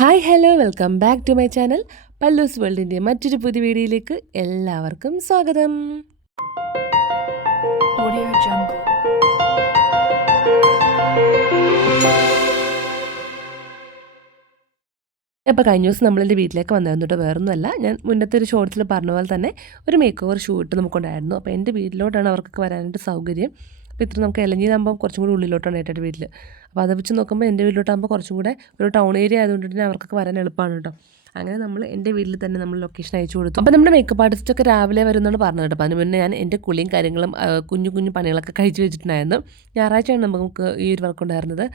Hi hello welcome back to my channel Pallu's വേൾഡിൻ്റെ മറ്റൊരു പുതിയ വീഡിയോയിലേക്ക് എല്ലാവർക്കും സ്വാഗതം. ഇപ്പോൾ കഴിഞ്ഞ ദിവസം നമ്മളെൻ്റെ വീട്ടിലേക്ക് വന്നിരുന്നിട്ട് വേറൊന്നുമല്ല, ഞാൻ മുന്നത്തെ ഒരു ഷോർട്സിൽ പറഞ്ഞ പോലെ തന്നെ ഒരു മേക്ക് ഓവർ ഷൂട്ട് നമുക്കുണ്ടായിരുന്നു. അപ്പോൾ എൻ്റെ വീട്ടിലോട്ടാണ് അവർക്കൊക്കെ വരാനായിട്ട് സൗകര്യം. അപ്പോൾ ഇത്ര നമുക്ക് എലഞ്ഞിതാകുമ്പോൾ കുറച്ചും കൂടി ഉള്ളിലോട്ടാണ് ഏട്ടൻ്റെ വീട്ടിൽ. അപ്പോൾ അത് വെച്ച് നോക്കുമ്പോൾ എൻ്റെ വീട്ടിലോട്ടാകുമ്പോൾ കുറച്ചും കൂടെ ഒരു ടൗൺ ഏരിയ ആയതുകൊണ്ട് തന്നെ അവർക്കൊക്കെ വരാൻ എളുപ്പമാണ് കേട്ടോ. അങ്ങനെ നമ്മൾ എൻ്റെ വീട്ടിൽ തന്നെ നമ്മൾ ലൊക്കേഷൻ അയച്ചു കൊടുത്തു. അപ്പോൾ നമ്മുടെ മേക്കപ്പ് ആർട്ടിസ്റ്റൊക്കെ രാവിലെ വരുന്നതാണ് പറഞ്ഞത് കേട്ടോ. അപ്പോൾ അതിന് മുന്നേ ഞാൻ എൻ്റെ കുളിയും കാര്യങ്ങളും കുഞ്ഞു കുഞ്ഞു പണികളൊക്കെ കഴിച്ച് വെച്ചിട്ടുണ്ടായിരുന്നു. ഞായറാഴ്ചയാണ് നമുക്ക് ഈ ഒരു വർക്ക് ഉണ്ടായിരുന്നത്.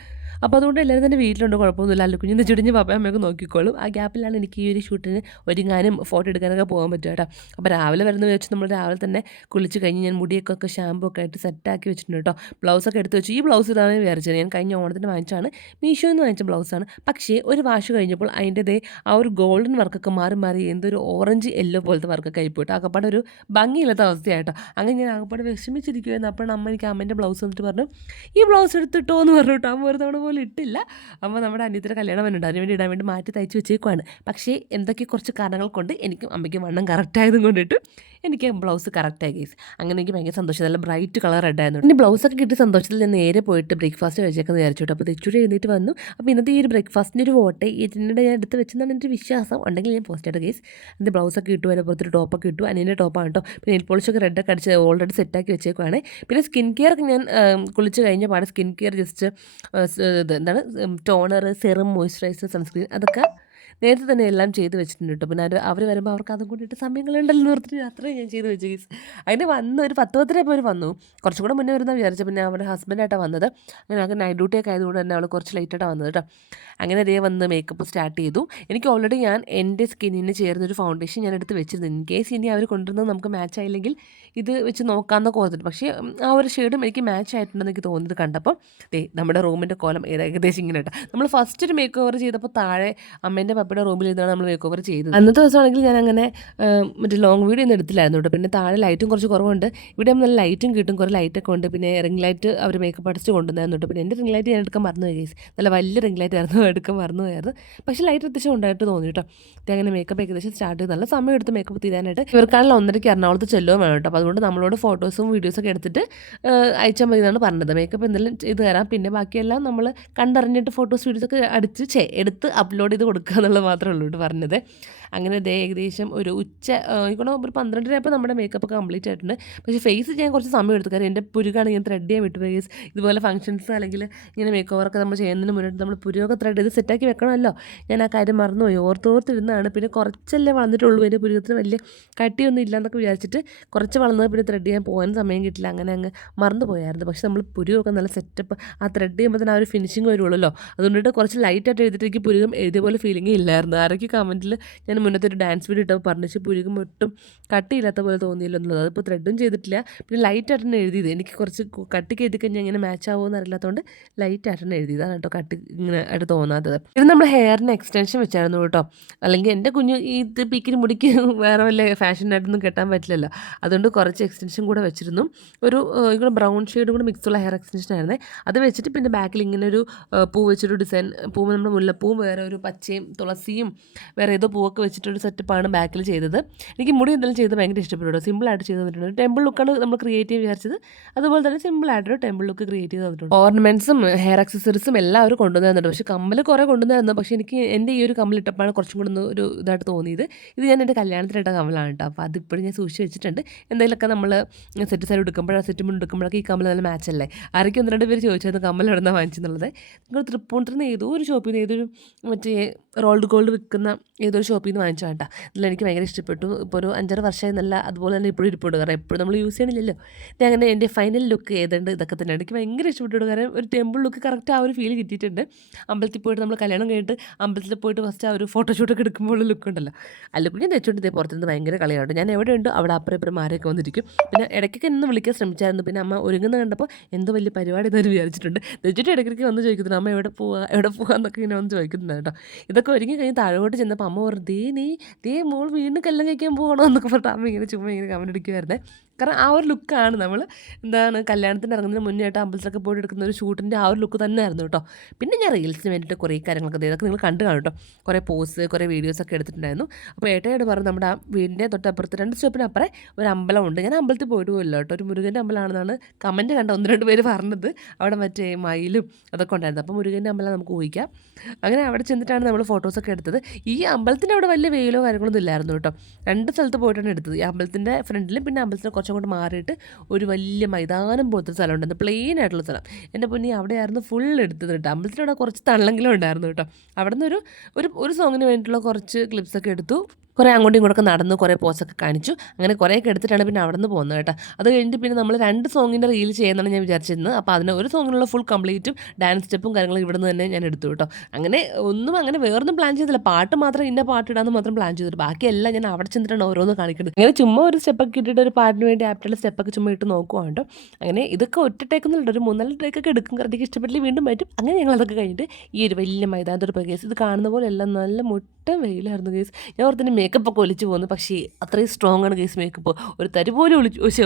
അപ്പോൾ അതുകൊണ്ട് എല്ലാവരും തന്നെ വീട്ടിലുണ്ട്, കുഴപ്പമൊന്നുമില്ല. അല്ല കുഞ്ഞിൻ്റെ ചുടിഞ്ഞ് പാപ്പയും അമ്മയൊക്കെ നോക്കിക്കോളും. ആ ഗ്യാപ്പിലാണ് എനിക്ക് ഈ ഒരു ഷൂട്ടിന് ഒരുങ്ങാനും ഫോട്ടോ എടുക്കാനൊക്കെ പോകാൻ പറ്റും കേട്ടോ. അപ്പോൾ രാവിലെ വരുന്നത് വെച്ച് നമ്മൾ രാവിലെ തന്നെ കുളിച്ച് കഴിഞ്ഞ് ഞാൻ മുടിയൊക്കെ ഷാമ്പൂ ഒക്കെ ആയിട്ട് സെറ്റാക്കി വെച്ചിട്ടുണ്ട് കേട്ടോ. ബ്ലൗസൊക്കെ എടുത്ത് വെച്ചു. ഈ ബ്ലൗസ് ഇതാണ് വിചാരിച്ചത്. ഞാൻ കഴിഞ്ഞ ഓണത്തിന് വാങ്ങിച്ചാണ്, മീഷോയിൽ നിന്ന് വാങ്ങിച്ച ബ്ലൗസാണ്. പക്ഷേ ഒരു വാഷ് കഴിഞ്ഞപ്പോൾ അതിൻ്റെതേ ആ ഒരു ഗോൾഡൻ വർക്കൊക്കെ മാറി മാറി എന്തൊരു ഓറഞ്ച് യെല്ലോ പോലത്തെ വർക്കൊക്കെ ആയിപ്പോയിട്ട് ആകപ്പാടെ ഒരു ഭംഗിയില്ലാത്ത അവസ്ഥയായിട്ടോ. അങ്ങനെ ഞാൻ ആകപ്പാടെ വിഷമിച്ചിരിക്കുമായിരുന്നു. അപ്പോൾ അമ്മ എനിക്ക് അമ്മേൻ്റെ ബ്ലൗസ് വന്നിട്ട് പറഞ്ഞു, ഈ ബ്ലൗസ് എടുത്തിട്ടോ എന്ന് പറഞ്ഞു കേട്ടോ. അമ്മ ഒരു തവണ പോലും ഇട്ടില്ല. അമ്മ നമ്മുടെ അനിയത്തിൻ്റെ കല്യാണം വന്നിട്ടുണ്ട്, അതിനുവേണ്ടി ഇടാൻ വേണ്ടി മാറ്റി തയ്ച്ച് വെച്ചേക്കുവാണ്. പക്ഷേ എന്തൊക്കെ കുറച്ച് കാരണങ്ങൾ കൊണ്ട് എനിക്കും അമ്മയ്ക്കും വണ്ണം കറക്റ്റായതും കൊണ്ടിട്ട് എനിക്ക് ബ്ലൗസ് കറക്റ്റായി ഗൈസ്. അങ്ങനെ എനിക്ക് ഭയങ്കര സന്തോഷം. നല്ല ബ്രൈറ്റ് കളർ റെഡായിരുന്നു. ഇനി ബ്ലൗസൊക്കെ കിട്ടിയ സന്തോഷത്തിൽ ഞാൻ നേരെ പോയിട്ട് ബ്രേക്ക്ഫാസ്റ്റ് കഴിച്ചേക്കെന്ന് വിചാരിച്ചു. അപ്പോൾ തെച്ചൂടെ എഴുന്നേറ്റ് വന്നു. അപ്പോൾ ഇന്നത്തെ ഈ ഒരു ബ്രേക്ക്ഫാസ്റ്റിൻ്റെ ഒരു വോട്ടെ ഇതിൻ്റെ ഞാൻ എടുത്ത് വെച്ചെന്നാണ് എൻ്റെ വിശ്വാസം. ഉണ്ടെങ്കിൽ ഞാൻ പോസ്റ്റ് ചെയ്ത ഗൈസ്. എൻ്റെ ബ്ലൗസൊക്കെ ഇട്ടു, അതിൻ്റെ പുറത്തൊരു ടോപ്പൊക്കെ ഇട്ടു. അനിയൻ്റെ ടോപ്പാണ് കേട്ടോ. പിന്നെ നെയിൽ പോളിഷൊക്കെ റെഡൊക്കെ അടിച്ച് ഓൾറെഡി സെറ്റാക്കി വെച്ചേക്കുവാണ്. പിന്നെ സ്കിൻ കെയർ ഒക്കെ ഞാൻ കുളിച്ച് കഴിഞ്ഞ പാടെ സ്കിൻ കെയർ ജസ്റ്റ് എന്താണ് ടോണർ, സെറും, മോയ്സ്ചറൈസർ, സൺസ്ക്രീൻ അതൊക്കെ നേരത്തെ തന്നെ എല്ലാം ചെയ്ത് വെച്ചിട്ടുണ്ട് കേട്ടോ. പിന്നെ അവർ വരുമ്പോൾ അവർക്ക് അതും കൂടിയിട്ട് സമയങ്ങളുണ്ടല്ലോ നിർത്തി അത്രയും ഞാൻ ചെയ്ത് വെച്ചു ഗീസ്. അതിന് വന്ന് ഒരു 10-10 അവർ വന്നു. കുറച്ചും കൂടെ മുന്നേ വരുന്ന വിചാരിച്ചു. പിന്നെ അവരുടെ ഹസ്ബൻഡായിട്ടാണ് വന്നത്. അങ്ങനെ അവർക്ക് നൈറ്റ് ഡ്യൂട്ടിയൊക്കെ ആയതുകൊണ്ട് തന്നെ അവൾ കുറച്ച് ലേറ്റായിട്ടാണ് വന്നത് കേട്ടോ. അങ്ങനെ അതേ വന്ന് മേക്കപ്പ് സ്റ്റാർട്ട് ചെയ്തു. എനിക്ക് ഓൾറെഡി ഞാൻ എൻ്റെ സ്കിന്നിന് ചേർന്നൊരു ഫൗണ്ടേഷൻ ഞാൻ എടുത്ത് വെച്ചിരുന്നു. ഇൻ കേസ് ഇനി അവർ കൊണ്ടുവരുന്നത് നമുക്ക് മാച്ച് ആയില്ലെങ്കിൽ ഇത് വെച്ച് നോക്കാമെന്നൊക്കെ ഓർത്തിട്ട്, പക്ഷേ ആ ഒരു ഷെയ്ഡും എനിക്ക് മാച്ച് ആയിട്ടുണ്ടെന്ന് എനിക്ക് തോന്നിയത് കണ്ടപ്പോൾ നമ്മുടെ റൂമിൻ്റെ കോലം ഏകദേശം ഇങ്ങനെ കേട്ടോ. നമ്മൾ ഫസ്റ്റ് ഒരു മേക്ക് ഓവർ ചെയ്തപ്പോൾ താഴെ അമ്മേൻ്റെ പപ്പയുടെ റൂമിൽ നിന്നാണ് നമ്മൾ മേക്ക് ഓവർ ചെയ്തത്. അന്നത്തെ ദിവസമാണെങ്കിൽ ഞാൻ അങ്ങനെ മറ്റേ ലോങ് വീഡിയോ ഒന്നും എടുത്തില്ലായിരുന്നു കേട്ടോ. പിന്നെ താഴെ ലൈറ്റും കുറച്ച് കുറവുണ്ട്. ഇവിടെ നല്ല ലൈറ്റും കിട്ടും, കുറേ ലൈറ്റൊക്കെ ഉണ്ട്. പിന്നെ റിംഗ് ലൈറ്റ് അവർ മേക്കപ്പ് അടിച്ച് കൊണ്ടുവന്നായിരുന്നു കേട്ടോ. പിന്നെ എൻ്റെ റിംഗ് ലൈറ്റ് ഞാൻ എടുക്കാൻ മറന്നു പോയി ഗൈസ്. നല്ല വലിയ റിംഗ് ലൈറ്റ് ആയിരുന്നു, എടുക്കാൻ മറന്നു പോയായിരുന്നു. പക്ഷേ ലൈറ്റ് അത്യാവശ്യം ഉണ്ടായിട്ട് തോന്നി കേട്ടോ. അങ്ങനെ മേക്കപ്പ് ഏകദേശം സ്റ്റാർട്ട് ചെയ്ത് നല്ല സമയം എടുത്ത് മേക്കപ്പ് തീരാനായിട്ട്. ഇവർക്കാണെങ്കിൽ 1:30 എറണാകുളത്ത് ചെല്ലുകയും വേണം കേട്ടോ. അപ്പോൾ അതുകൊണ്ട് നമ്മളോട് ഫോട്ടോസും വീഡിയോസൊക്കെ എടുത്തിട്ട് അയച്ചാൽ മതി എന്നാണ് പറഞ്ഞത്. മേക്കപ്പ് എന്തെങ്കിലും ചെയ്ത് തരാം, പിന്നെ ബാക്കിയെല്ലാം നമ്മൾ കണ്ടറിഞ്ഞിട്ട് ഫോട്ടോസ് വീഡിയോസൊക്കെ എടുത്ത് അപ്ലോഡ് ചെയ്ത് കൊടുക്കുക എന്നുള്ളത് മാത്രമേ ഉള്ളൂ പറഞ്ഞത്. അങ്ങനെ ഏകദേശം ഒരു ഒരു 12:30 നമ്മുടെ മേക്കപ്പ് ഒക്കെ കംപ്ലീറ്റ് ആയിട്ടുണ്ട്. പക്ഷേ ഫേസ് ചെയ്യാൻ കുറച്ച് സമയം എടുത്തു. കാരണം എൻ്റെ പുരുകാണ് ഞാൻ ത്രെഡ് ചെയ്യാൻ വിട്ടു ഫേസ്. ഇതുപോലെ ഫംഗ്ഷൻസ് അല്ലെങ്കിൽ ഇങ്ങനെ മേക്ക് ഓവറൊക്കെ നമ്മൾ ചെയ്യുന്നതിന് മുന്നേ നമ്മൾ പുരുകൊക്കെ ത്രെഡ് ചെയ്ത് സെറ്റാക്കി വെക്കണമല്ലോ. ഞാൻ ആ കാര്യം മറന്നുപോയി, ഓർത്തിരുന്നതാണ്. പിന്നെ കുറച്ചല്ലേ വളർന്നിട്ടുള്ളൂ, എൻ്റെ പുരുകത്തിന് വലിയ കട്ടിയൊന്നും ഇല്ലയെന്നൊക്കെ വിചാരിച്ചിട്ട് കുറച്ച് വളർന്നത് പിന്നെ ത്രെഡ് ചെയ്യാൻ പോകാൻ സമയം കിട്ടില്ല. അങ്ങനെ അങ്ങ് മറന്നു പോയായിരുന്നു. പക്ഷേ നമ്മൾ പുരുകൊക്കെ നല്ല സെറ്റപ്പ് ആ ത്രെഡ് ചെയ്യുമ്പോൾ തന്നെ ആ ഒരു ഫിനിഷിങ് വരുള്ളൂ. അതുകൊണ്ടിട്ട് കുറച്ച് ലൈറ്റായിട്ട് എഴുതിയിട്ട് എനിക്ക് പുരുകം എഴുതിയ പോലെ ഫീലിംഗ് ഇല്ലായിരുന്നു. ആരൊക്കെ കമൻറ്റിൽ ഞാൻ മുന്നത്തെ ഒരു ഡാൻസ് വീഡിയോ ഇട്ടപ്പോൾ പറഞ്ഞു പുരുകം ഒട്ടും കട്ടിയില്ലാത്ത പോലെ തോന്നിയില്ല എന്നുള്ളത്. അതിപ്പോൾ ത്രെഡും ചെയ്തിട്ടില്ല, പിന്നെ ലൈറ്റായിട്ട് തന്നെ എഴുതിയത്. എനിക്ക് കുറച്ച് കട്ടിക്ക് എഴുതി കഴിഞ്ഞാൽ ഇങ്ങനെ മാച്ച് ആവുമെന്ന് അറിയില്ലാത്തതുകൊണ്ട് ലൈറ്റായിട്ട് തന്നെ എഴുതിയതാണ് കേട്ടോ, കട്ടി ഇങ്ങനെ ആയിട്ട് തോന്നാത്തത്. ഇത് നമ്മൾ ഹെയറിന് എക്സ്റ്റൻഷൻ വെച്ചായിരുന്നു കേട്ടോ. അല്ലെങ്കിൽ എൻ്റെ കുഞ്ഞ് ഇത് പീക്കിന് മുടിക്ക് വേറെ വല്ല ഫാഷനായിട്ടൊന്നും കെട്ടാൻ പറ്റില്ലല്ലോ. അതുകൊണ്ട് കുറച്ച് എക്സ്റ്റൻഷൻ കൂടെ വെച്ചിരുന്നു. ഒരു ബ്രൗൺ ഷെയ്ഡും കൂടെ മിക്സുള്ള ഹെയർ എക്സ്റ്റൻഷൻ ആയിരുന്നേ. അത് വെച്ചിട്ട് പിന്നെ ബാക്കിൽ ഇങ്ങനെ ഒരു പൂ വെച്ചൊരു ഡിസൈൻ, പൂവ് നമ്മുടെ മുല്ലപ്പൂവും വേറെ ഒരു പച്ചയും തുളസിയും വേറെ ഏതോ പൂവൊക്കെ വെച്ചിട്ടൊരു സെറ്റപ്പാണ് ബാക്കിൽ ചെയ്തത്. എനിക്ക് മുടി എന്തെങ്കിലും ചെയ്ത് ഭയങ്കര ഇഷ്ടപ്പെട്ടു. സിമ്പിളായിട്ട് ചെയ്ത് തന്നിട്ടുണ്ട്. ടെമ്പിൾ ലുക്കാണ് നമ്മൾ ക്രിയേറ്റ് ചെയ്യാൻ വിചാരിച്ചത്. അതുപോലെ തന്നെ സിമ്പിളായിട്ടൊരു ടെമ്പിൾ ലുക്ക് ക്രിയേറ്റ് ചെയ്ത് തന്നിട്ടുണ്ട്. ഓർണമെൻറ്റ്സും ഹെയർ ആക്സസറീസും എല്ലാം അവർ കൊണ്ടുവന്നിരുന്നുണ്ട്. പക്ഷേ കമ്മൽ കുറേ കൊണ്ടുവന്നായിരുന്നു. പക്ഷേ എനിക്ക് എൻ്റെ ഈ ഒരു കമ്മൽ ഇട്ടപ്പോഴാണ് കുറച്ചും കൂടെ ഒരു ഇതായിട്ട് തോന്നിയത്. ഇത് ഞാൻ എൻ്റെ കല്യാണത്തിനിട്ട കമ്മലാണ് കേട്ടോ. അപ്പോൾ അതിപ്പോഴും ഞാൻ സൂക്ഷിച്ച് വെച്ചിട്ടുണ്ട്. എന്തെങ്കിലുമൊക്കെ നമ്മൾ സെറ്റ് സാരി എടുക്കുമ്പോഴാണ് സെറ്റ് മുണ്ട് എടുക്കുമ്പോഴൊക്കെ ഈ കമ്മൽ നല്ല മാച്ചല്ലേ. ആരൊക്കെ 1-2 പേര് ചോദിച്ചായിരുന്നു കമ്മൽ എവിടെ നിന്നാണ് വാങ്ങിച്ചെന്നുള്ളത്. നിങ്ങൾ തൃപ്പൂണിത്തുറ ഏതോ ഒരു ഷോപ്പിൽ നിന്ന് ഏതൊരു മറ്റേ റോൾഡ് ഗോൾഡ് വിൽക്കുന്ന ഏതൊരു ഷോപ്പിൽ നിന്ന് വാങ്ങിച്ചാൽ കേട്ടോ. ഇതിൽ എനിക്ക് ഭയങ്കര ഇഷ്ടപ്പെട്ടു. ഇപ്പോൾ ഒരു 5-6 വർഷമായി നല്ല അതുപോലെ തന്നെ ഇപ്പോഴും ഇരിപ്പുണ്ട്. കാരണം എപ്പോഴും നമ്മൾ യൂസ് ചെയ്യണില്ലല്ലോ. ഞാൻ അങ്ങനെ എൻ്റെ ഫൈനൽ ലുക്ക് ഏതാണ്ട് ഇതൊക്കെ തന്നെയാണ്. എനിക്ക് ഭയങ്കര ഇഷ്ടപ്പെട്ടു. കാരണം ഒരു ടെമ്പിൾ ലുക്ക് കറക്റ്റ് ആ ഒരു ഫീൽ കിട്ടിയിട്ടുണ്ട്. അമ്പലത്തിൽ പോയിട്ട് നമ്മൾ കല്യാണം കഴിഞ്ഞിട്ട് അമ്പലത്തിൽ പോയിട്ട് ഫസ്റ്റ് ആ ഒരു ഫോട്ടോഷൂട്ടൊക്കെ എടുക്കുമ്പോൾ ലുക്ക് ഉണ്ടല്ലോ. ആ ലുക്ക് ഞാൻ തെച്ചുകൊണ്ട് ഇതേ പുറത്തുനിന്ന് ഭയങ്കര കളിയാണ്. ഞാൻ എവിടെ ഉണ്ടോ അവിടെ അപ്പുറം ഇപ്പുറം മാറിയൊക്കെ വന്നിരിക്കും. പിന്നെ ഇടയ്ക്കൊക്കെ എന്നെ വിളിക്കാൻ ശ്രമിച്ചായിരുന്നു. പിന്നെ അമ്മ ഒരുങ്ങുന്ന കണ്ടപ്പോൾ എന്തോ വലിയ പരിപാടി എന്നൊരു വിചാരിച്ചിട്ടുണ്ട്. തെച്ചിട്ട് ഇടയ്ക്കിടയ്ക്ക് വന്ന് ചോദിക്കുന്നുണ്ട് അമ്മ എവിടെ പോവാ എന്നൊക്കെ ഇങ്ങനെ വന്ന് ചോദിക്കുന്നുണ്ട് കേട്ടോ. ഇതൊക്കെ ഒരുങ്ങി കഴിഞ്ഞ് താഴോട്ട് ചെന്നപ്പോൾ അമ്മ പറഞ്ഞു ദേ മോൾ വീണ്ടും കല്യാണം കഴിക്കാൻ പോകണോ എന്നൊക്കെ പറഞ്ഞിട്ട് അമ്മ ഇങ്ങനെ ചുമ്മാ ഇങ്ങനെ കമന്റ് അടിക്കുമായിരുന്നേ. കാരണം ആ ഒരു ലുക്കാണ് നമ്മൾ എന്താണ് കല്യാണത്തിന് ഇറങ്ങുന്നതിന് മുന്നേ ആയിട്ട് അമ്പലത്തിലൊക്കെ പോയിട്ട് എടുക്കുന്ന ഒരു ഷൂട്ടിൻ്റെ ആ ഒരു ലുക്ക് തന്നെയായിരുന്നു കേട്ടോ. പിന്നെ ഞാൻ റീൽസിന് വേണ്ടിയിട്ട് കുറേ കാര്യങ്ങളൊക്കെ ഇതൊക്കെ നിങ്ങൾ കണ്ടു കാണും കേട്ടോ. കുറേ പോസ് കുറേ വീഡിയോസൊക്കെ എടുത്തിട്ടുണ്ടായിരുന്നു. അപ്പോൾ ഏട്ടയോട് പറഞ്ഞു നമ്മുടെ ആ വീടിൻ്റെ തൊട്ടപ്പുറത്ത് 2 സ്റ്റോപ്പിനപ്പുറം ഒരു അമ്പലമുണ്ട്. ഞാൻ അമ്പലത്തിൽ പോയിട്ട് പോയില്ല കേട്ടോ. ഒരു മുരുകൻ്റെ അമ്പലമാണെന്നാണ് കമൻറ്റ് കണ്ട 1-2 പേര് പറഞ്ഞത്. അവിടെ മറ്റേ മയിലും അതൊക്കെ ഉണ്ടായിരുന്നു. അപ്പോൾ മുരുകൻ്റെ അമ്പലം നമുക്ക് ഊഹിക്കാം. അങ്ങനെ അവിടെ ചെന്നിട്ടാണ് നമ്മൾ ഫോട്ടോസൊക്കെ എടുത്തത്. ഈ അമ്പലത്തിൻ്റെ അവിടെ വലിയ വെയിലോ കാര്യങ്ങളൊന്നും ഇല്ലായിരുന്നു കേട്ടോ. 2 സ്ഥലത്ത് പോയിട്ടാണ് എടുത്തത്. ഈ അമ്പലത്തിൻ്റെ ഫ്രണ്ടിലും പിന്നെ അമ്പലത്തിന് കുറച്ചും കൂടെ മാറിയിട്ട് ഒരു വലിയ മൈതാനം പോലത്തെ സ്ഥലം ഉണ്ടായിരുന്നു, പ്ലെയിൻ ആയിട്ടുള്ള സ്ഥലം. എൻ്റെ പൊന്നി അവിടെയായിരുന്നു ഫുൾ എടുത്തത് കേട്ടോ. അമ്പലത്തിനവിടെ കുറച്ച് തള്ളെങ്കിലും ഉണ്ടായിരുന്നു കേട്ടോ. അവിടെ നിന്ന് ഒരു സോങ്ങിന് വേണ്ടിയിട്ടുള്ള കുറച്ച് ക്ലിപ്സൊക്കെ എടുത്തു. കുറേ അങ്ങോട്ടും ഇങ്ങോട്ടൊക്കെ നടന്നു, കുറേ പോസൊക്കെ കാണിച്ചു. അങ്ങനെ കുറേയൊക്കെ എടുത്തിട്ടാണ് പിന്നെ അവിടെ നിന്ന് പോകുന്നത് കേട്ടോ. അത് കഴിഞ്ഞിട്ട് പിന്നെ നമ്മൾ 2 സോങ്ങിൻ്റെ റീൽ ചെയ്യുന്നതാണ് ഞാൻ വിചാരിച്ചിരുന്നത്. അപ്പോൾ അതിന് ഒരു സോങ്ങിനുള്ള ഫുൾ കംപ്ലീറ്റും ഡാൻസ് സ്റ്റെപ്പും കാര്യങ്ങളും ഇവിടെ നിന്ന് തന്നെ ഞാൻ എടുത്തു കേട്ടോ. അങ്ങനെ അങ്ങനെ വേറൊന്നും പ്ലാൻ ചെയ്തില്ല. പാട്ട് മാത്രം ഇന്ന പാട്ട് ഇടാമെന്ന് മാത്രം പ്ലാൻ ചെയ്തിട്ട് ബാക്കിയെല്ലാം ഞാൻ അവിടെ ചെന്നിട്ടാണ് ഓരോന്ന് കാണിക്കുന്നത്. അങ്ങനെ ചുമ്മാ ഒരു സ്റ്റെപ്പൊക്കെ ഇട്ടിട്ട് ഒരു പാട്ടിന് വേണ്ടി ആപ്റ്റുള്ള സ്റ്റെപ്പൊക്കെ ചുമ്മാ ഇട്ട് നോക്കുവാണ് കേട്ടോ. അങ്ങനെ ഇതൊക്കെ ഒറ്റ ടേക്കൊന്നും ഒരു 3-4 ടേക്കൊക്കെ എടുക്കും. കറക്റ്റ് ഇഷ്ടപ്പെട്ടില്ല വീണ്ടും പറ്റും. അങ്ങനെ ഞങ്ങളതൊക്കെ കഴിഞ്ഞിട്ട് ഈ ഒരു വലിയ മൈതാനത്തോട് പോയി കേസ്. ഇത് കാണുന്ന പോലെ എല്ലാം നല്ല മുട്ട വെയിലായിരുന്നു കേസ്. ഞാൻ ഓർത്തിൻ്റെ മേക്കപ്പ് ഒക്കെ ഒലിച്ച് പോകുന്നു. പക്ഷേ അത്രയും സ്ട്രോങ് ആണ് കേസ് മേക്കപ്പ്. ഒരു തരി പോലും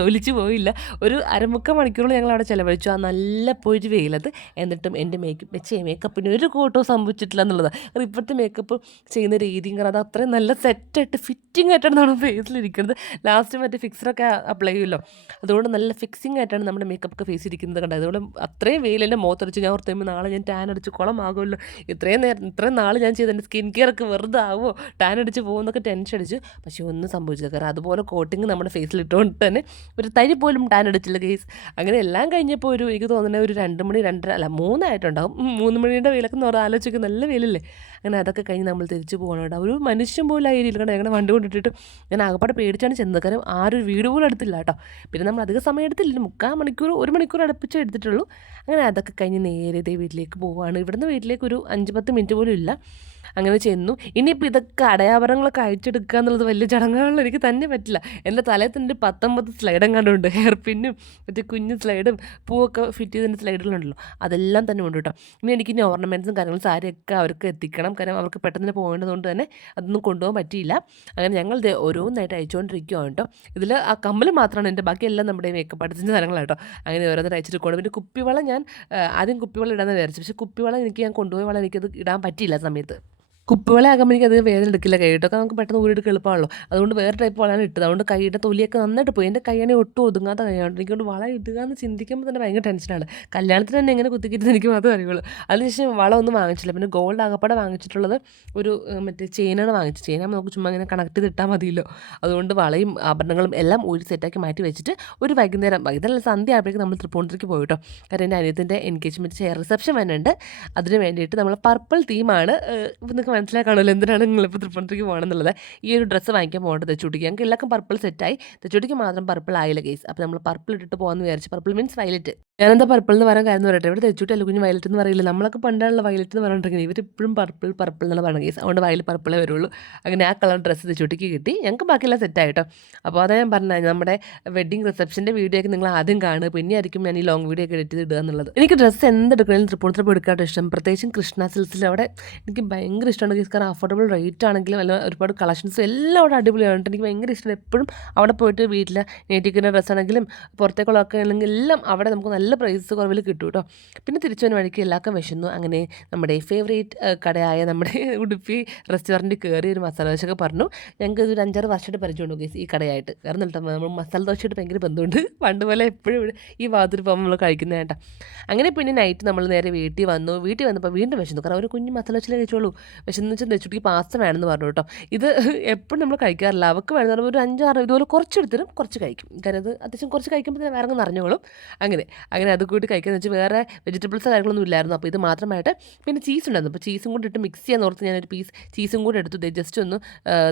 ഒലിച്ച് പോയില്ല. ഒരു 1/4 മണിക്കൂറോളം ഞങ്ങൾ അവിടെ ചിലവഴിച്ചു ആ നല്ല പോയിട്ട് വെയിലത്ത്. എന്നിട്ടും എൻ്റെ മേക്കപ്പിന് ഒരു കോട്ടോ സംഭവിച്ചിട്ടില്ല എന്നുള്ളത്. കാരണം ഇപ്പോഴത്തെ മേക്കപ്പ് ചെയ്യുന്ന രീതിയും കാരണം അത് അത്രയും നല്ല സെറ്റായിട്ട് ഫിറ്റിംഗ് ആയിട്ടാണ് നമ്മുടെ ഫേസിലിരിക്കുന്നത്. ലാസ്റ്റ് മറ്റേ ഫിക്സറൊക്കെ അപ്ലൈ ചെയ്യുമല്ലോ, അതുകൊണ്ട് നല്ല ഫിക്സിംഗ് ആയിട്ടാണ് നമ്മുടെ മേക്കപ്പൊക്കെ ഫേസ് ഇരിക്കുന്നത് കണ്ടത്. അതുകൊണ്ട് അത്രയും വെയിൽ എൻ്റെ മുഖത്തടിച്ച് ഞാൻ ഓർത്തുമ്പോൾ നാളെ ഞാൻ ടാൻ അടിച്ച് കുളമാകുമല്ലോ, ഇത്രയും നാൾ ഞാൻ ചെയ്ത് എൻ്റെ സ്കിൻ കെയർ ഒക്കെ വെറുതെ ആവുമോ, ടാൻ അടിച്ച് പോകുന്നൊക്കെ ടെൻഷൻ അടിച്ചു. പക്ഷേ ഒന്നും സംഭവിച്ചില്ല. കാരണം അതുപോലെ കോട്ടിങ് നമ്മുടെ ഫേസിൽ ഇട്ടുകൊണ്ട് തന്നെ ഒരു തരി പോലും ടാൻ അടിച്ചില്ല കേസ്. അങ്ങനെ എല്ലാം കഴിഞ്ഞപ്പോൾ എനിക്ക് തോന്നുന്നത് ഒരു 2 മണി 2:30 അല്ല 3 ആയിട്ടുണ്ടാകും. 3 മണിയുടെ വെയിലൊക്കെ ആലോചിക്കുക, നല്ല വെയിലല്ലേ. അങ്ങനെ അതൊക്കെ കഴിഞ്ഞ് നമ്മൾ തിരിച്ച് പോകണം കേട്ടോ. ഒരു മനുഷ്യൻ പോലും ആ ഏരിയയിൽ കണ്ടോ. ഞങ്ങളുടെ വണ്ടി കൊണ്ടിട്ടിട്ട് ഞാൻ ആകപ്പാടെ പേടിച്ചാണ് ചെന്നത്. കാരണം ആരും വീട് പോലും എടുത്തില്ല കേട്ടോ. പിന്നെ നമ്മൾ അധികം സമയം എടുത്തില്ല, 3/4 മണിക്കൂർ 1 മണിക്കൂർ അടുപ്പിച്ച് എടുത്തിട്ടുള്ളൂ. അങ്ങനെ അതൊക്കെ കഴിഞ്ഞ് നേരെ വീട്ടിലേക്ക് പോവുകയാണ്. ഇവിടുന്ന് വീട്ടിലേക്ക് ഒരു 5-10 മിനിറ്റ് പോലും ഇല്ല. അങ്ങനെ ചെന്നു. ഇനിയിപ്പോൾ ഇതൊക്കെ അടയാഭരണങ്ങളൊക്കെ അയച്ചെടുക്കുക എന്നുള്ളത് വലിയ ചടങ്ങുകളിൽ എനിക്ക് തന്നെ പറ്റില്ല. എൻ്റെ തലയിൽ തന്നെ 19 സ്ലൈഡും കണ്ടുണ്ട്. ഹെയർ പിന്നും മറ്റേ കുഞ്ഞ് സ്ലൈഡും പൂവൊക്കെ ഫിറ്റ് ചെയ്തതിൻ്റെ സ്ലൈഡുകളുണ്ടല്ലോ, അതെല്ലാം തന്നെ ഉണ്ട് കേട്ടോ. ഇനി എനിക്ക് ഇനി ഓർണമെൻറ്റ്സും കാര്യങ്ങളും സാരിയൊക്കെ അവർക്ക് എത്തിക്കണം. കാരണം അവർക്ക് പെട്ടെന്ന് പോകേണ്ടതുകൊണ്ട് തന്നെ അതൊന്നും കൊണ്ടുപോകാൻ പറ്റിയില്ല. അങ്ങനെ ഞങ്ങൾ ഓരോന്നായിട്ട് അയച്ചുകൊണ്ടിരിക്കുകയാണ് കേട്ടോ. ഇതിൽ ആ കമ്മൽ മാത്രമാണ് എൻ്റെ, ബാക്കിയെല്ലാം നമ്മുടെ മേക്കപ്പ് ആർട്ടിസ്റ്റിൻ്റെ സാധനങ്ങളാട്ടോ. അങ്ങനെ ഓരോന്നിട്ട് അയച്ചിട്ട് കൊണ്ട് പിന്നെ കുപ്പിവള ഞാൻ ആദ്യം കുപ്പിവള ഇടാമെന്ന് വിചാരിച്ചു. പക്ഷേ കുപ്പിവള ഞാൻ കൊണ്ടുപോയ വള എനിക്കത് ഇടാൻ പറ്റിയില്ല സമയത്ത്. കുപ്പിവളയാകുമ്പോൾ എനിക്ക് അത് വേദന എടുക്കില്ല, കൈയിട്ടൊക്കെ നമുക്ക് പെട്ടെന്ന് ഊരിയെടുക്കാൻ എളുപ്പമാണല്ലോ. അതുകൊണ്ട് വേറെ ടൈപ്പ് വളയാണ് ഇട്ടത്. അതുകൊണ്ട് കൈയുടെ തൊലിയൊക്കെ നന്നായിട്ട് പോയി. എൻ്റെ കൈയാണെങ്കിൽ ഒട്ടും ഒതുങ്ങാത്ത കൈയാണ്. എനിക്കൊണ്ട് വള ഇടുക എന്ന് ചിന്തിക്കുമ്പോൾ തന്നെ ഭയങ്കര ടെൻഷനാണ്. കല്യാണത്തിന് തന്നെ എങ്ങനെ കുത്തിക്കിട്ടുന്നത് എനിക്ക് മാത്രമേ അറിയുള്ളൂ. അതിനുശേഷം വള ഒന്നും വാങ്ങിച്ചില്ല. പിന്നെ ഗോൾഡ് ആകപ്പാടെ വാങ്ങിച്ചിട്ടുള്ളത് ഒരു മറ്റേ ചെയിനാണ് വാങ്ങിച്ചത്. ചെയിനാകുമ്പോൾ നമുക്ക് ചുമ്മാ ഇങ്ങനെ കണക്ട് ചെയ്ത് ഇട്ടാൽ മതിയല്ലോ. അതുകൊണ്ട് വളയും ആഭരണങ്ങളും എല്ലാം ഊരി സെറ്റാക്കി മാറ്റി വെച്ചിട്ട് ഒരു വൈകുന്നേരം സന്ധ്യ ആയപ്പോഴേക്കും നമ്മൾ തൃപ്പൂണിത്തുറയ്ക്ക് പോയി കേട്ടോ. കാരണം എൻ്റെ അനിയത്തിൻ്റെ എൻഗേജ്മെൻറ്റ് ചെയർ റിസപ്ഷൻ വരുന്നുണ്ട്. അതിന് വേണ്ടിയിട്ട് നമ്മൾ പർപ്പിൾ തീമാണ്. നിങ്ങൾക്ക് മനസ്സിലാക്കാണല്ലോ എന്തിനാണ് നിങ്ങളിപ്പോൾ തൃപ്പൂണിത്തുറയ്ക്ക് പോകണമെന്നുള്ളത്. ഈ ഒരു ഡ്രസ്സ് വാങ്ങിക്കാൻ പോകേണ്ടത് തെച്ചുട്ടിക്ക്. ഞങ്ങൾക്ക് എല്ലാവർക്കും പർപ്പിൾ സെറ്റായി, തെച്ചുട്ടിക്ക് മാത്രം പർപ്പിൾ ആയില്ല കേസ്. അപ്പോൾ നമ്മൾ പർപ്പിൾ ഇട്ടിട്ട് പോകാമെന്ന് വിചാരിച്ചു. Purple means violet. ഞാനെന്താ പർപ്പിൾ എന്ന് പറയാൻ കാര്യം പറയട്ടെ, ഇവിടെ തെച്ചുട്ടി അല്ല കുഞ്ഞ് വയലറ്റ് എന്ന് പറയില്ല. നമ്മളൊക്കെ പണ്ടാണല്ലോ വയലറ്റ് എന്ന് പറഞ്ഞിട്ടുണ്ടെങ്കിൽ ഇവരിപ്പോഴും പർപ്പിൾ എന്നാണ് പറയുന്നത് കേസ്. അതുകൊണ്ട് വയലിൽ പർപ്പിളേ വരുള്ളൂ. അങ്ങനെ ആ കളർ ഡ്രസ്സ് തെച്ചുട്ടിക്ക് കിട്ടി. ഞങ്ങൾക്ക് ബാക്കിയെല്ലാം സെറ്റായിട്ടോ. അപ്പോൾ അതാ ഞാൻ പറഞ്ഞത്, നമ്മുടെ വെഡ്ഡിങ് റിസപ്ഷൻ്റെ വീഡിയോ ഒക്കെ നിങ്ങൾ ആദ്യം കാണുക, പിന്നെ ആയിരിക്കും ഞാൻ ഈ ലോങ് വീഡിയോ ഒക്കെ എഡിറ്റ് ചെയ്ത് ഇടുക എന്നുള്ളത്. എനിക്ക് ഡ്രസ്സ് എന്തെടുക്കണമെങ്കിലും തൃപ്പൂണിത്തുറ എടുക്കാട്ടോ ഇഷ്ടം. പ്രത്യേകിച്ചും കൃഷ്ണ സിൽസിൽ അവിടെ എനിക്ക് ഭയങ്കര ഇഷ്ടമാണ് കേസ്. കാരണം അഫോർഡബിൾ റേറ്റ് ആണെങ്കിലും അല്ല ഒരുപാട് കളക്ഷൻസും എല്ലാം അവിടെ അടിപൊളിയാണ്. എനിക്ക് ഭയങ്കര ഇഷ്ടമാണ്. എപ്പോഴും അവിടെ പോയിട്ട് വീട്ടിൽ നേറ്റിക്കുന്ന ഡ്രസ്സാണെങ്കിലും പുറത്തേക്കുള്ളതൊക്കെ ആണെങ്കിൽ എല്ലാം അവിടെ നമുക്ക് നല്ല പ്രൈസ് കുറവിൽ കിട്ടും കേട്ടോ. പിന്നെ തിരിച്ചു വന്ന വഴിക്ക് എല്ലാവർക്കും വിശന്നു. അങ്ങനെ നമ്മുടെ ഫേവറേറ്റ് കടയായ നമ്മുടെ ഉടുപ്പി റെസ്റ്റോറൻറ്റിൽ കയറി ഒരു മസാല ദോശയൊക്കെ പറഞ്ഞു. ഞങ്ങൾക്ക് ഇതൊരു 5-6 വർഷമായിട്ട് പരിചയമുണ്ട് കേസ് ഈ കടയായിട്ട്. കാരണം കേട്ടോ നമ്മൾ മസാല ദോശയായിട്ട് ഭയങ്കര ബന്ധമുണ്ട്. പണ്ട് പോലെ എപ്പോഴും ഈ ഭാഗത്തിൽ പോകുമ്പോൾ നമ്മൾ കഴിക്കുന്നത് കേട്ടോ. അങ്ങനെ പിന്നെ നൈറ്റ് നമ്മൾ നേരെ വീട്ടിൽ വന്നു. വീട്ടിൽ വന്നപ്പോൾ വീണ്ടും വിശന്നു. കാരണം ഒരു കുഞ്ഞ് മസാല ദോശയിലേ കഴിച്ചോളൂ. വിശന്ന് വെച്ചാൽ തെച്ചുട്ടിക്ക് പാസ്ത വേണമെന്ന് പറഞ്ഞു കേട്ടോ. ഇത് എപ്പോഴും നമ്മൾ കഴിക്കാറില്ല. അവർക്ക് വേണമെന്ന് പറയുമ്പോൾ ഒരു 5-6 ഇതുപോലെ കുറച്ചെടുത്തിട്ടും കുറച്ച് കഴിക്കും. കാരണം അത് അത്യാവശ്യം കുറച്ച് കഴിക്കുമ്പോൾ തന്നെ വേറെ നിറഞ്ഞോളും. അങ്ങനെ അത് കൂടി കഴിക്കാന്ന് വെച്ചാൽ വേറെ വെജിറ്റബിൾസ് കാര്യങ്ങളൊന്നും ഇല്ലായിരുന്നു. അപ്പോൾ ഇത് മാത്രമായിട്ട് പിന്നെ ചീസ് ഉണ്ടായിരുന്നു. അപ്പോൾ ചീസും കൂടി ഇട്ട് മിക്സ് ചെയ്യാൻ ഓർത്ത് ഞാനൊരു പീസ് ചീസും കൂടി എടുത്തു. ജസ്റ്റ് ഒന്ന്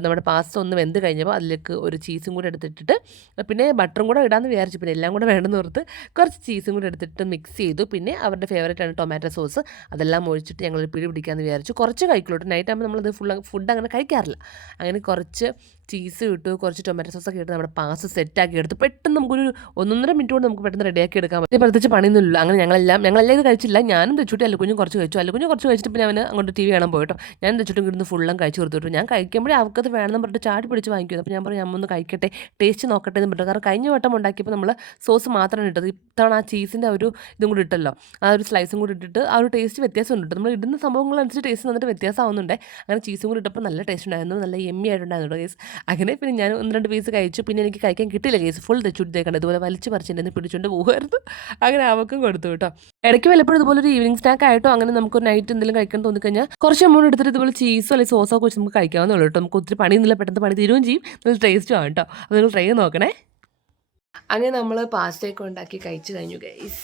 നമ്മുടെ പാസ്ത ഒന്ന് വെന്ത് കഴിഞ്ഞപ്പോൾ അതിലേക്ക് ഒരു ചീസും കൂടി എടുത്തിട്ടിട്ട് പിന്നെ ബട്ടറും കൂടെ ഇടാമെന്ന് വിചാരിച്ചു. പിന്നെ എല്ലാം കൂടെ വേണമെന്ന് ഓർത്ത് കുറച്ച് ചീസും കൂടി എടുത്തിട്ട് മിക്സ് ചെയ്തു. പിന്നെ അവരുടെ ഫേവറേറ്റ് ആണ് ടൊമാറ്റോ സോസ്. അതെല്ലാം ഒഴിച്ചിട്ട് ഞങ്ങൾ പിടി പിടിക്കാമെന്ന് വിചാരിച്ചു. കുറച്ച് കഴിക്കുള്ളൂ. നൈറ്റ് ആകുമ്പോൾ നമ്മളത് ഫുഡ് അങ്ങനെ കഴിക്കാറില്ല. അങ്ങനെ കുറച്ച് ചീസ് ഇട്ടു, കുറച്ച് ടൊമാറ്റോ സോസൊക്കെ ഇട്ട് നമ്മുടെ പാസ് സെറ്റാക്കി എടുത്ത് പെട്ടെന്ന് നമുക്കൊരു 1-1.5 മിനിറ്റ് കൊണ്ട് നമുക്ക് പെട്ടെന്ന് റെഡിയാക്കി എടുക്കാൻ പറ്റും. പ്രത്യേകിച്ച് പണിയൊന്നുമില്ല. അങ്ങനെ ഞങ്ങളെല്ലാം ഇത് കഴിച്ചില്ല. ഞാനും തെച്ചുട്ടി അല്ലുകുഞ്ഞും കുറച്ച് കഴിച്ചു. അല്ലുകുഞ്ഞ് കുറച്ച് കഴിച്ചിട്ട് പിന്നെ അവന് അങ്ങോട്ട് TV കാണാൻ പോയിട്ടോ. ഞാൻ തെച്ചുട്ടും ഇരുന്ന് ഫുള്ളും കഴിച്ച് കൊടുത്തു. ഞാൻ കഴിക്കുമ്പോഴേ അവർക്കത് വേണമെന്ന് പറഞ്ഞിട്ട് ചാടി പിടിച്ച് വാങ്ങിക്കുന്നു. അപ്പോൾ ഞാൻ പറഞ്ഞു അമ്മ കഴിക്കട്ടെ, ടേസ്റ്റ് നോക്കട്ടെ എന്ന് പറഞ്ഞു. കാരണം കഴിഞ്ഞ വട്ടം ഉണ്ടാക്കിയപ്പോൾ നമ്മൾ സോസ് മാത്രമാണ് ഇട്ടത്. ഇത്തവണ ആ ചീസിൻ്റെ ഒരു ഇതും കൂടി ഇട്ടല്ലോ, ആ ഒരു സ്ലൈസും കൂടി ഇട്ടിട്ട് ആ ഒരു ടേസ്റ്റ് വ്യത്യാസമുണ്ട്. നമ്മൾ ഇടുന്ന സംഭവങ്ങളനുസരിച്ച് ടേസ്റ്റ് വന്നിട്ട് വ്യത്യാസമാവുന്നുണ്ട്. അങ്ങനെ ചീസും കൂടി ഇട്ടപ്പോൾ നല്ല ടേസ്റ്റ് ഉണ്ടായിരുന്നു, നല്ല എമ്മി ആയിട്ടുണ്ടായിരുന്നു കേസ്. അങ്ങനെ പിന്നെ ഞാൻ 1-2 പീസ് കഴിച്ചു. പിന്നെ എനിക്ക് കഴിക്കാൻ കിട്ടിയില്ല കേസ്, ഫുൾ തെച്ചുട്ടേക്കണ്ട ഇതുപോലെ വലിച്ച് പറിച്ചിട്ട് പിടിച്ചുകൊണ്ട് പോകുമായിരുന്നു. അങ്ങനെ അവക്കും കൊടുത്തു കേട്ടോ. ഇടയ്ക്ക് വല്ലപ്പോഴും ഇതുപോലെ ഒരു ഈവനിങ് സ്നാക്ക് ആയിട്ടോ അങ്ങനെ നമുക്ക് നൈറ്റ് എന്തെങ്കിലും കഴിക്കാൻ തോന്നിക്കഴിഞ്ഞാൽ കുറച്ച് എമൗണ്ട് എടുത്തിട്ട് ഇതുപോലെ ചീസോ അല്ലെങ്കിൽ സോസോ ഒക്കെ വെച്ച് നമുക്ക് കഴിക്കാവുന്നേ ഉള്ളൂ കേട്ടോ. നമുക്ക് ഒത്തിരി പണിയൊന്നുമില്ല, പെട്ടെന്ന് പണി തീരുകയും ചെയ്യും, നല്ല ടേസ്റ്റും ആണ് കേട്ടോ. അപ്പോൾ നിങ്ങൾ ട്രൈ ചെയ്ത് നോക്കണേ. അങ്ങനെ നമ്മൾ പാസ്റ്റയൊക്കെ ഉണ്ടാക്കി കഴിച്ചു കഴിഞ്ഞു ഗൈസ്.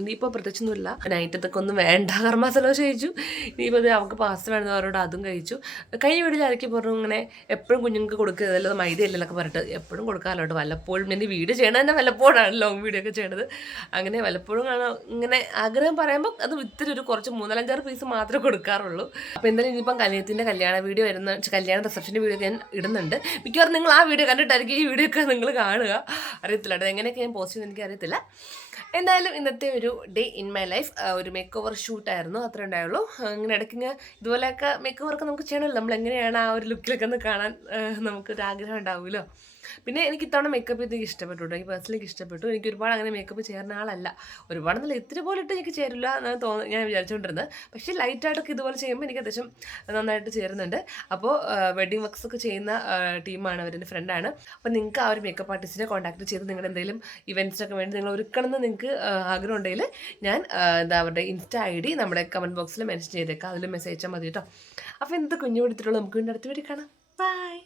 ഇനിയിപ്പോൾ പ്രത്യേകിച്ചൊന്നുമില്ല, നൈറ്റത്തൊക്കെ ഒന്നും വേണ്ട, കർമാസലോ കഴിച്ചു. ഇനിയിപ്പോൾ അത് അവർക്ക് പാസ്റ്റ് വേണമെന്ന് പറഞ്ഞിട്ട് അതും കഴിച്ചു. കഴിഞ്ഞ വീട്ടിൽ ഇറക്കി പറഞ്ഞു ഇങ്ങനെ എപ്പോഴും കുഞ്ഞുങ്ങൾക്ക് കൊടുക്കുക, അതല്ലാതെ മൈദയല്ലൊക്കെ പറഞ്ഞിട്ട് എപ്പോഴും കൊടുക്കാമല്ലോ കേട്ടോ. വല്ലപ്പോഴും എൻ്റെ വീഡിയോ ചെയ്യണത് തന്നെ വല്ലപ്പോഴാണ്, ലോങ് വീഡിയോ ഒക്കെ ചെയ്യണത്. അങ്ങനെ വല്ലപ്പോഴും കാണാൻ ഇങ്ങനെ ആഗ്രഹം പറയുമ്പോൾ അത് ഇത്തിരി ഒരു കുറച്ച് 3-5 പീസ് മാത്രമേ കൊടുക്കാറുള്ളൂ. അപ്പോൾ എന്തായാലും ഇനിയിപ്പം കല്യാണ വീഡിയോ വരുന്ന കല്യാണ റിസപ്ഷൻ്റെ വീഡിയോ ഞാൻ ഇടുന്നുണ്ട്. മിക്കവാറും നിങ്ങൾ ആ വീഡിയോ കണ്ടിട്ടായിരിക്കും ഈ വീഡിയോ ഒക്കെ നിങ്ങൾ കാണുക. അറിയത്തില്ല എങ്ങനെയൊക്കെ ഞാൻ പോസ്റ്റ് ചെയ്യുന്നത് എനിക്കറിയത്തില്ല. എന്തായാലും ഇന്നത്തെ ഒരു ഡേ ഇൻ മൈ ലൈഫ് ഒരു മേക്ക് ഓവർ ഷൂട്ടായിരുന്നു, അത്ര ഉണ്ടായുള്ളൂ. ഇങ്ങനെ ഇടയ്ക്ക് ഇതുപോലെയൊക്കെ മേക്ക് ഓവർക്ക് നമുക്ക് ചെയ്യണമല്ലോ, നമ്മൾ എങ്ങനെയാണ് ആ ഒരു ലുക്കിലൊക്കെ ഒന്ന് കാണാൻ നമുക്കൊരു ആഗ്രഹം ഉണ്ടാവുമല്ലോ. പിന്നെ എനിക്ക് ഇത്തവണ മേക്കപ്പ് എനിക്ക് ഇഷ്ടപ്പെട്ടു കേട്ടോ. എനിക്ക് പേഴ്സണലി എനിക്ക് ഇഷ്ടപ്പെട്ടു. എനിക്ക് ഒരുപാട് അങ്ങനെ മേക്കപ്പ് ചേരുന്ന ആളല്ല, ഒരുപാടൊന്നുമില്ല, ഇത്തിരി പോലെ ഇട്ട് എനിക്ക് ചേരില്ല എന്നാണ് ഞാൻ വിചാരിച്ചുകൊണ്ടിരുന്നത്. പക്ഷേ ലൈറ്റായിട്ടൊക്കെ ഇതുപോലെ ചെയ്യുമ്പോൾ എനിക്ക് അത്യാവശ്യം നന്നായിട്ട് ചേരുന്നുണ്ട്. അപ്പോൾ വെഡ്ഡിങ് വർക്ക്സ് ഒക്കെ ചെയ്യുന്ന ടീമാണ്, അവരുടെ ഫ്രണ്ടാണ്. അപ്പോൾ നിങ്ങൾക്ക് ആ ഒരു മേക്കപ്പ് ആർട്ടിസ്റ്റിനെ കോൺടാക്ട് ചെയ്ത് നിങ്ങളുടെ എന്തെങ്കിലും ഇവൻറ്റ്സിനൊക്കെ വേണ്ടി നിങ്ങൾ ഒരുക്കണമെന്ന് നിങ്ങൾക്ക് ആഗ്രഹം ഉണ്ടെങ്കിൽ ഞാൻ അവരുടെ ഇൻസ്റ്റ ID നമ്മുടെ കമൻറ്റ് ബോക്സിൽ മെൻഷൻ ചെയ്തേക്കാം, അതിൽ മെസ്സേജ് അയച്ചാൽ മതി കേട്ടോ. അപ്പോൾ എന്ത് കുഞ്ഞു കൊടുത്തിട്ടുള്ളൂ, നമുക്ക് വേണ്ടി അടുത്ത വീഡിയോ കാണാം. ബൈ.